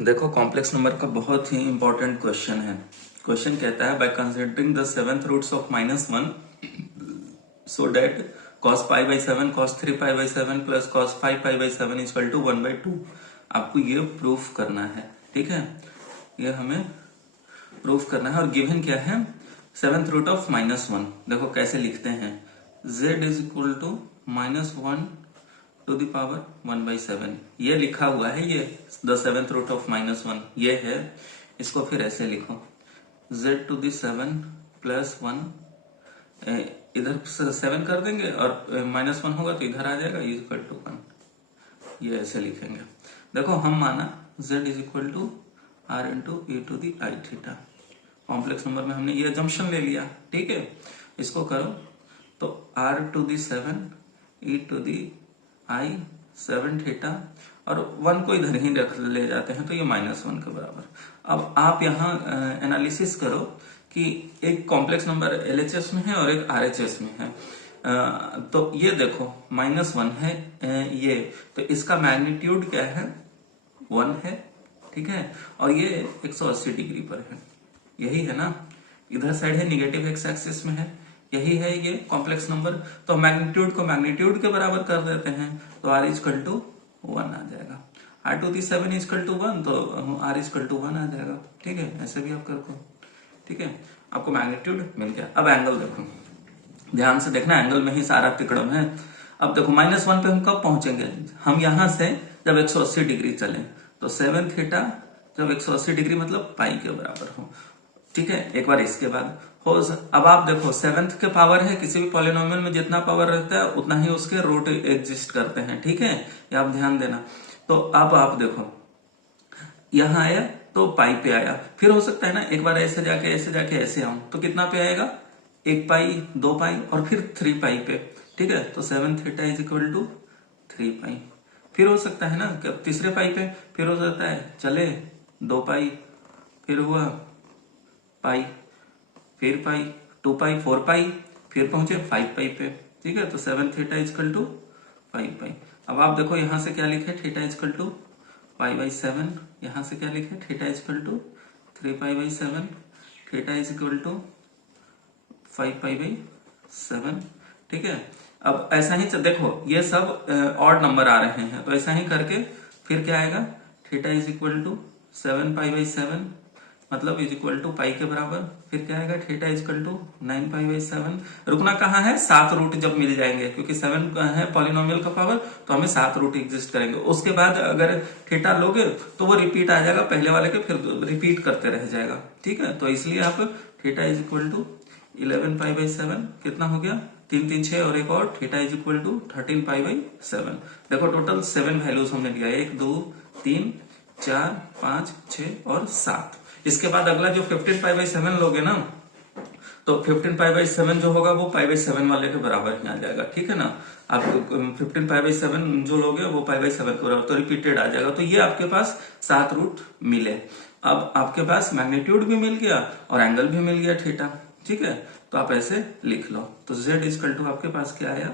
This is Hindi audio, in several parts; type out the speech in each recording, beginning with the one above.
देखो कॉम्प्लेक्स नंबर का बहुत ही इंपॉर्टेंट क्वेश्चन है। क्वेश्चन कहता है by considering the seventh roots of -1 so that cos pi by 7 cos 3 pi by 7 plus cos 5 pi by 7 equal to 1/2। आपको ये प्रूफ करना है, ठीक है। ये हमें प्रूफ करना है और गिवन क्या है, सेवेंथ रूट ऑफ -1। देखो कैसे लिखते हैं, z is equal to -1 to the power 1/7। ये लिखा हुआ है, ये द सेवेंथ रूट ऑफ -1 ये है। इसको फिर ऐसे लिखो z टू द 7 प्लस 1, इधर 7 कर देंगे और -1 होगा तो इधर आ जाएगा इक्वल टू 1। ये ऐसे लिखेंगे। देखो हम माना z is equal to r into e to the i theta. Complex number में हमने ये जंक्शन ले लिया, ठीक है। इसको करो तो r to the 7 e to the i 7 theta और 1 को इधर ही रख ले जाते हैं तो ये -1 के बराबर। अब आप यहाँ एनालिसिस करो कि एक कॉम्प्लेक्स नंबर LHS में है और एक RHS में है। तो ये देखो -1 है, ये तो इसका मैग्नीट्यूड क्या है, 1 है, ठीक है। और ये 180 डिग्री पर है, यही है ना। इधर साइड है निगेटिव एक्स एक्सिस में है, यही है ये कॉम्प्लेक्स नंबर। तो मैग्नीट्यूड को मैग्नीट्यूड के बराबर कर देते हैं तो r इक्वल टू 1 आ जाएगा। r to the 7 equal to 1 तो r इक्वल टू 1 आ जाएगा, ठीक है। ऐसे भी आप करो, ठीक है। आपको मैग्नीट्यूड मिल गया। अब एंगल देखो, ध्यान से देखना, एंगल में ही सारा तिकड़म है। अब देखो -1 पे हम कब पहुंचेंगे, हम यहां से जब 180 डिग्री चले तो 7 थीटा जब 180 डिग्री मतलब पाई के बराबर हो, ठीक है। एक बार इसके बाद हो, अब आप देखो सेवेंथ के पावर है, किसी भी पॉलिनोमियल में जितना पावर रहता है उतना ही उसके रूट एग्जिस्ट करते हैं, ठीक है। ये आप ध्यान देना। तो अब आप देखो यहां आया तो पाई पे आया, फिर हो सकता है ना एक बार ऐसे जाके ऐसे आऊं तो कितना पे आएगा, 1 पाई 2 पाई और फिर 3 पाई पे, ठीक है। तो 7 थीटा इज इक्वल टू 3 पाई। फिर हो सकता है ना तीसरे पाई पे, फिर हो सकता है चले 2 पाई, फिर हुआ पाई, फिर पाई 2 पाई 4 पाई, फिर पहुंचे 5 पाई पे, ठीक है। तो 7 थीटा इक्वल टू 5 पाई। अब आप देखो यहां से क्या लिखे, theta equal to pi by 7, यहां से क्या लिखे, theta equal to 3 pi by 7, theta equal to 5 pi by 7, ठीक है। अब ऐसा ही देखो ये सब ऑड नंबर आ रहे हैं तो ऐसा ही करके फिर क्या आएगा, theta is equal to 7 pi by 7 मतलब इज इक्वल टू पाई के बराबर। फिर क्या आएगा, theta is equal to 9 pi by 7। रुकना कहाँ है, 7 रूट जब मिल जाएंगे, क्योंकि 7 है पॉलिनोमियल का पावर तो हमें 7 रूट एग्जिस्ट करेंगे। उसके बाद अगर थीटा लोगे तो वो रिपीट आ जाएगा पहले वाले के, फिर रिपीट करते रह जाएगा, ठीक है। तो इसलिए आप theta is equal to 11 pi by 7 कितना हो गया, 3 3 6 और एक और theta is equal to 13 pi by 7। देखो टोटल 7 वैल्यूज हमने लिया, 1 2 3 4 5 6 और 7। इसके बाद अगला जो 15 पाई बाई 7 लोगे ना तो 15 पाई बाई 7 जो होगा वो पाई बाई 7 वाले के बराबर ही आ जाएगा, ठीक है ना। आप 15 पाई बाई 7 जो लोगे वो पाई बाई 7 के बराबर, तो रिपीटेड आ जाएगा। तो ये आपके पास 7 रूट मिले। अब आपके पास मैग्नीट्यूड भी मिल गया और एंगल भी मिल गया थीटा, ठीक है। तो आप ऐसे लिख लो। तो z इक्वल टू आपके पास क्या आया,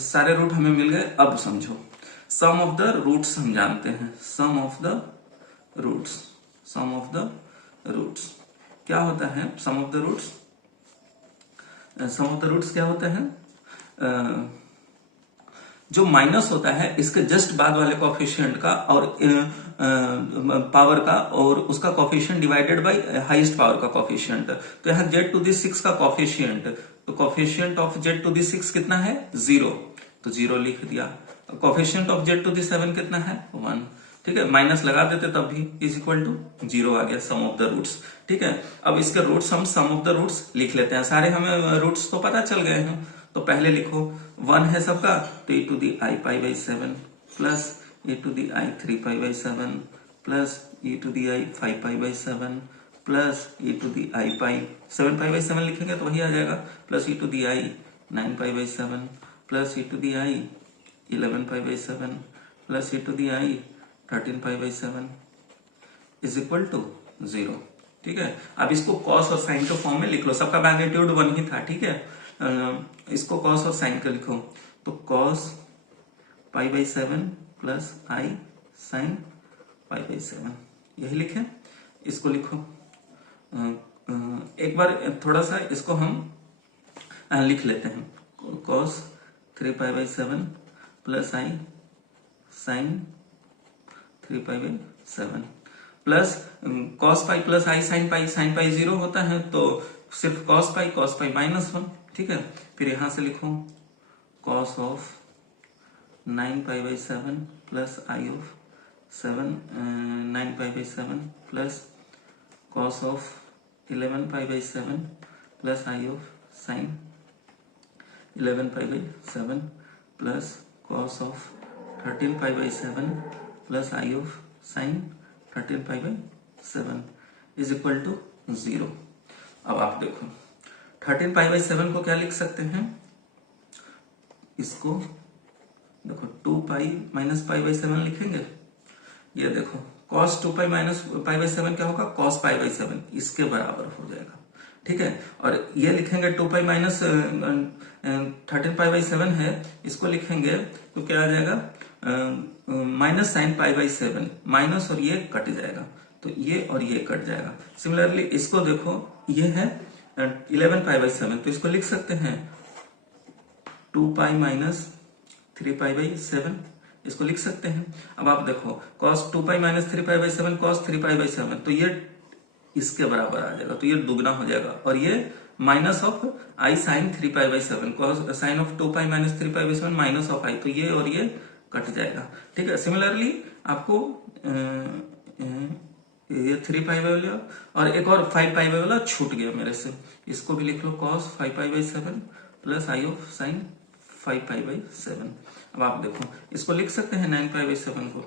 सारे रूट हमें मिल गए। अब समझो सम ऑफ द रूट्स हम जानते हैं, sum of the roots, sum of the roots क्या होता है, sum of the roots, sum of the roots क्या होता है, जो माइनस होता है इसके जस्ट बाद वाले कोफिशिएंट का और पावर का और उसका coefficient divided by highest power का कोफिशिएंट। तो यहाँ z टू दी 6 का कोफिशिएंट, तो coefficient of z to the 6 कितना है, 0, तो 0 लिख दिया। Coefficient of z to the 7 कितना है, 1, ठीक है। माइनस लगा देते तब भी इज इक्वल टू 0 आ गया, सम ऑफ द रूट्स, ठीक है। अब इसके रूट्स हम सम ऑफ द रूट्स लिख लेते हैं। सारे हमें रूट्स तो पता चल गए हैं, तो पहले लिखो 1 है सबका तो e to the i pi by 7 plus e to the i 3 pi by 7 plus e to the i 5 pi by 7 plus e to the i pi 7 pi by 7 लिखेंगे तो वही आ जाएगा, plus e to the i 9 pi by 7 plus e to the i 11 pi by 7 plus e to the i 13 pi by 7 is equal to 0, ठीक है। अब इसको कॉस और साइन के फॉर्म में लिख लो, सबका मैग्नीट्यूड 1 ही था, ठीक है। इसको कॉस और साइन का लिखो तो cos pi by 7 plus i sine pi by 7, यही लिखे। इसको लिखो एक बार थोड़ा सा इसको हम लिख लेते हैं। Cos 3 pi by 7 plus i sine 3 pi by 7 plus cos pi plus i sine pi 0 होता है, तो सिर्फ कॉस पाई -1, ठीक है। फिर यहां से लिखो cos of 9 pi by 7 plus i of 9 pi by 7 plus cos of 11 pi by 7 plus i of sine 11 pi by 7 plus cos of 13 pi by 7 plus i of sine 13 pi by 7 is equal to 0। अब आप देखो 13 पाई बाई 7 को क्या लिख सकते हैं, इसको देखो 2 पाई माइनस पाई बाई 7 लिखेंगे। ये देखो cos 2 pi minus pi by 7 क्या होगा, cos पाई बाई 7, इसके बराबर हो जाएगा, ठीक है। और ये लिखेंगे 2 पाई माइनस 13 पाई बाई 7 है, इसको लिखेंगे तो क्या आ जाएगा minus sine pi by 7, minus और ये कट जाएगा, तो ये और ये कट जाएगा। सिमिलरली इसको देखो, ये है 11 पाई बाई 7, तो इसको लिख सकते हैं 2 पाई माइनस 3 पाई बाई 7, इसको लिख सकते हैं। अब आप देखो cos 2 pi minus 3 pi by 7 cos 3 pi by 7, तो ये इसके बराबर आ जाएगा, तो ये दुगना हो जाएगा। और ये minus of i sine 3 pi by 7 cos sine of 2 pi minus 3 pi by 7 minus of i, तो ये और ये कट जाएगा, ठीक है। सिमिलरली आपको ये 3 पाई बाई वाला और एक और 5 पाई बाई वाला छूट गया मेरे से, इसको भी लिख लो cos 5 pi by 7 plus i of sign 5 pi by 7। अब आप देखो इसको लिख सकते हैं 9 पाई बाई 7 को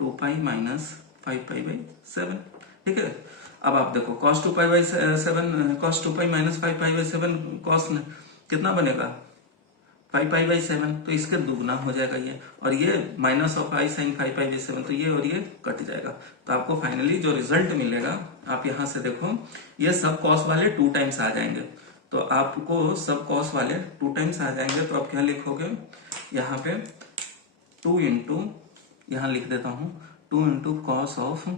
2 पाई माइनस 5 पाई बाई 7, ठीक है। अब आप देखो cos 2 pi by 7 cos 2 pi minus 5 pi by 7 cos कितना बनेगा 5 पाई बाई 7, तो इसके दुगना हो जाएगा ये, और ये minus of i sine 5 pi by 7, तो ये और ये कट जाएगा। तो आपको फाइनली जो रिजल्ट मिलेगा, आप यहां से देखो ये सब cos वाले 2 टाइम्स आ जाएंगे, तो आपको सब cos वाले 2 टाइम्स आ जाएंगे, तो आप क्या लिखोगे यहाँ पे 2 इंटू, यहां लिख देता हूं 2 into cos of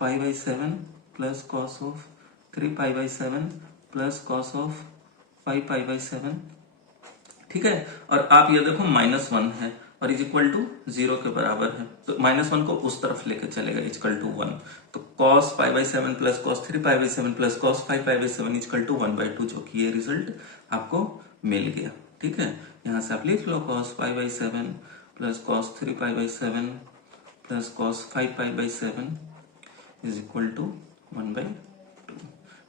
5 by 7 plus cos of 3 pi by 7 plus cos of 5 pi by 7, ठीक है। और आप ये देखो -1 है और इज इक्वल टू 0 के बराबर है, तो -1 को उस तरफ लेके चलेगा इज इक्वल टू 1, तो cos pi by 7 plus cos 3 pi by 7 plus cos 5 pi by 7 is equal to 1/2, जो कि ये रिजल्ट आपको मिल गया, ठीक है। यहां से आप लिख लो cos pi by 7 plus cos 3 pi by 7 plus cos 5 pi by 7 is equal to 1/2,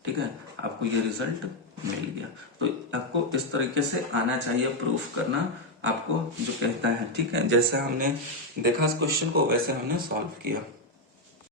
ठीक है। आपको ये रिजल्ट मिल गया। तो आपको इस तरीके से आना चाहिए प्रूफ करना, आपको जो कहता है, ठीक है। जैसे हमने देखा इस क्वेश्चन को वैसे हमने सॉल्व किया।